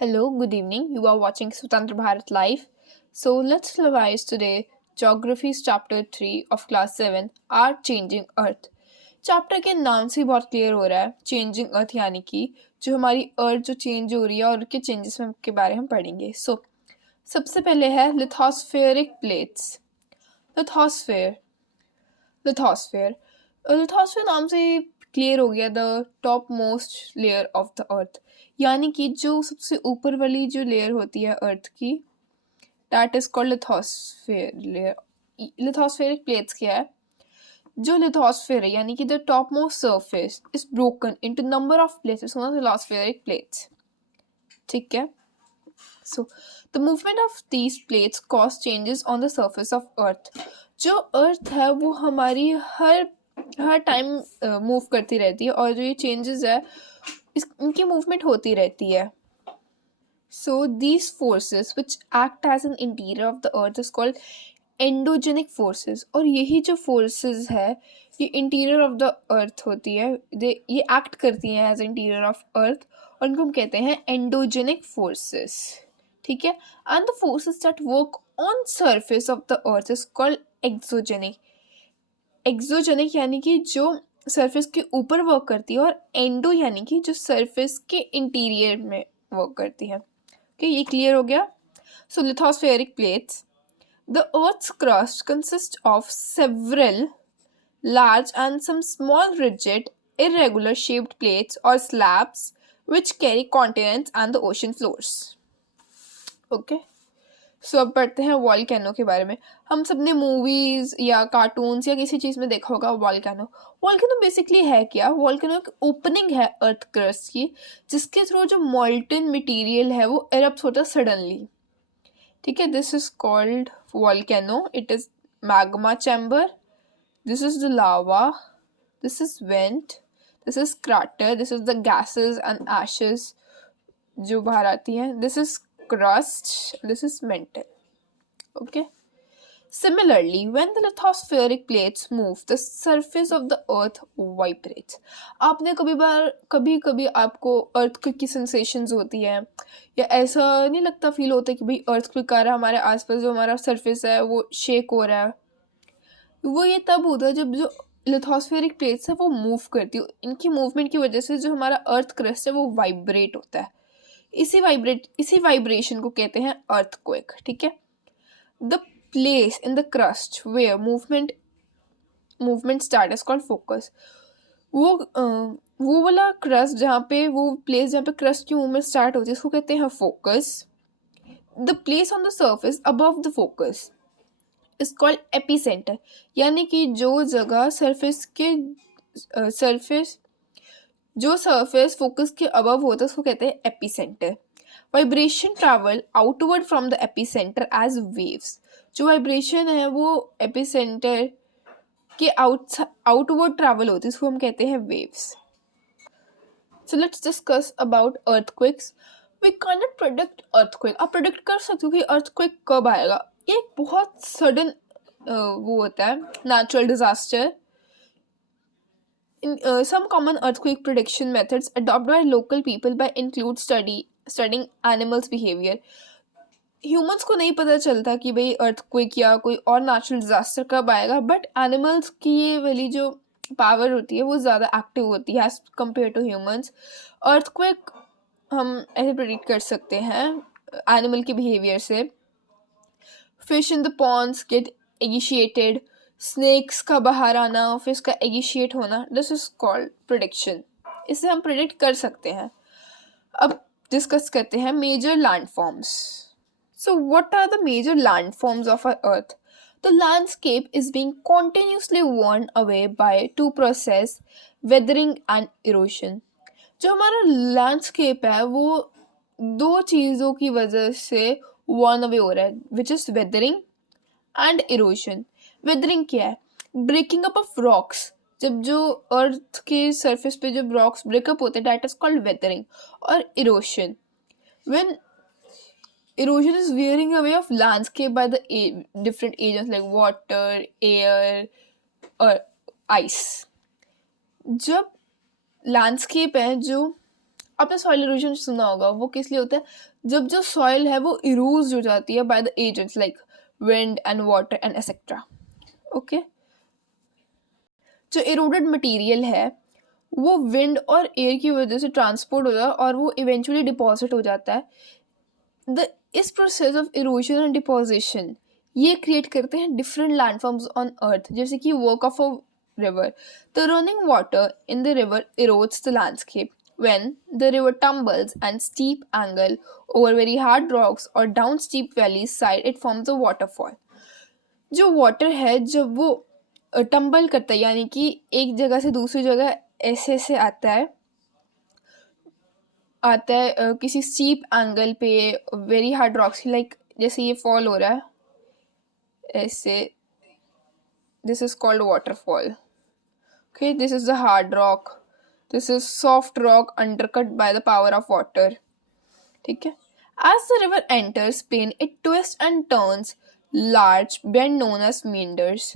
Hello, good evening. You are watching Swatantra Bharat Live. So let's revise today Geography's Chapter 3 of Class 7, Our Changing Earth. Chapter के नाम से ही बहुत clear हो रहा है changing earth यानी कि जो हमारी अर्थ जो चेंज हो रही है और उनके चेंजेस में के बारे में हम पढ़ेंगे. सबसे पहले है lithospheric plates. Lithosphere lithosphere lithosphere नाम से क्लियर हो गया the top most layer of the earth, यानी कि जो सबसे ऊपर वाली जो लेयर होती है अर्थ की, that is called lithosphere layer. Lithospheric plates क्या है? जो लिथोस्फेयर है यानी कि the top most surface is broken into number of plates on lithospheric plates. ठीक है. So, the movement of these plates cause changes on the surface of Earth. जो अर्थ है वो हमारी हर टाइम मूव करती रहती है और जो ये चेंजेस है इनकी मूवमेंट होती रहती है. So these forces which act as an interior of the earth is called endogenic forces. और यही जो forces है ये इंटीरियर ऑफ द अर्थ होती है, ये एक्ट करती हैं एज इंटीरियर ऑफ अर्थ और इनको हम कहते हैं एंडोजेनिक फोर्सेस. ठीक है. And the forces that work on surface of the earth is called exogenic. Exogenic यानी कि जो सरफेस के ऊपर वर्क करती है और एंडो यानी कि जो सरफेस के इंटीरियर में वर्क करती है. ओके, ये क्लियर हो गया. So lithospheric plates. The Earth's crust consists of several large and some small rigid, irregular shaped plates or slabs which carry continents and the ocean floors. Okay. सो अब पढ़ते हैं volcano के बारे में. हम सबने मूवीज या कार्टून्स या किसी चीज़ में देखा होगा वॉल्केनो. वॉल्केनो बेसिकली है क्या? वॉल्केनो एक ओपनिंग है अर्थ क्रस्ट की जिसके थ्रू जो मॉल्टन मटेरियल है वो एरप्ट होता है सडनली. ठीक है. This is called volcano. It is magma chamber. This is the lava. This is vent. This is crater. This is the gases and ashes जो बाहर आती हैं. This is crust. This is mantle. Okay. Similarly, when the lithospheric plates move, the surface of the earth vibrates. आपने कभी आपको earthquake की sensations होती है या ऐसा नहीं लगता फील होता है कि भाई earthquake आ रहा है हमारे आसपास, जो हमारा surface है वो shake हो रहा है? वो ये तब होता है जब जो लिथोस्फेरिक प्लेट्स है वो मूव करती है. इनकी मूवमेंट की वजह से जो हमारा अर्थ क्रस्ट है वो वाइब्रेट होता है. इसी वाइब्रेशन को कहते हैं अर्थक्वेक. ठीक है. The place in the crust where movement start is called focus. वो वाला क्रस्ट जहाँ पे वो प्लेस जहाँ पे क्रस्ट की मूवमेंट स्टार्ट होती है उसको कहते हैं focus. The place on the surface above the focus is called epicentre, यानी कि जो जगह सरफेस फोकस के अबव होता है उसको कहते हैं epicentre. Vibration travel outward from the epicentre as waves. जो वाइब्रेशन है वो एपिसेंटर के आउटवर्ड ट्रैवल होती है, इसको हम कहते हैं waves. So let's discuss about earthquakes. We can not predict earthquake. आप प्रेडिक्ट कर सकते हो कि अर्थक्वेक कब आएगा. ये एक बहुत सडन वो होता है natural disaster. Some common earthquake prediction methods adopted by local people by include studying animals' behavior. Humans को नहीं पता चलता कि भाई अर्थक्वेक या कोई और नेचुरल डिजास्टर कब आएगा, बट एनिमल्स की ये वाली जो पावर होती है वो ज़्यादा एक्टिव होती है as compare to humans. Earthquake हम ऐसे प्रेडिक्ट कर सकते हैं एनिमल के बिहेवियर से. Fish in the ponds get agitated. Snakes का बाहर आना, फिश का एगिशिएट होना, दिस इज कॉल्ड प्रेडिक्शन. इसे हम प्रेडिक्ट कर सकते हैं. अब डिस्कस करते हैं major landforms. So what are the major landforms of our earth? The landscape is being continuously worn away by two processes, weathering and erosion. जो हमारा लैंडस्केप है वो दो चीज़ों की वजह से worn away हो रहा है, which is weathering and erosion. weathering क्या है? breaking up of rocks. जब जो अर्थ के सरफेस पे जब रॉक्स ब्रेकअप होते हैं that is called weathering. और erosion, when erosion is wearing away of landscape by the different agents like water, air or ice. जब लैंडस्केप है जो आपने सॉइल इरोजन सुना होगा, वो किस लिए होता है? जब जो सॉइल है वो इरोज हो जाती है by the agents like wind and water and etcetera. Okay, जो इरोडेड मटेरियल है वो विंड और एयर की वजह से ट्रांसपोर्ट हो जाता है और वो इवेंचुअली डिपॉजिट हो जाता है। इस process of erosion and deposition ये क्रिएट करते हैं डिफरेंट लैंडफॉर्म्स ऑन अर्थ, जैसे कि work of a river. The running water in the river erodes the landscape. When the river tumbles and steep angle over very hard rocks or down steep valleys side, it forms a waterfall. जो water है जब वो tumble करता है, यानी कि एक जगह से दूसरी जगह ऐसे से आता है किसी स्टीप एंगल पे वेरी हार्ड रॉक्स, लाइक जैसे ये फॉल हो रहा है ऐसे, this is called waterfall. Okay, this is the hard rock. This is soft rock undercut by the power of water. ठीक है? As the river enters plain, it twists and turns large bend known as meanders.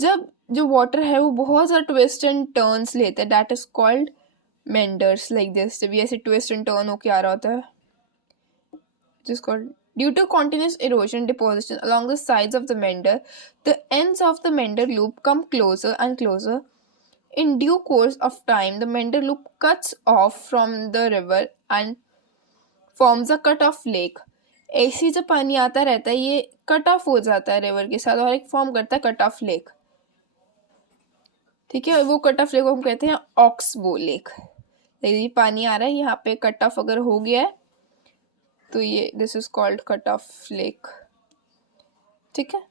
जब जो water है वो बहुत सा twist and turns लेते हैं, that is called meanders like this. जब ये ऐसे twist and turn होके आ रहा होता है, it is called. Due to continuous erosion deposition along the sides of the meander, the ends of the meander loop come closer and closer. In due course of time, the meander loop cuts off from the river and forms a cut-off lake. ऐसे जब पानी आता रहता है ये cut off हो जाता है रिवर के साथ और एक फॉर्म करता है कट ऑफ लेक। ठीक है, वो कट ऑफ लेक को हम कहते हैं ऑक्सबो लेक। यदि पानी आ रहा है यहाँ पे कट ऑफ अगर हो गया है तो ये this is called cut off lake. ठीक है।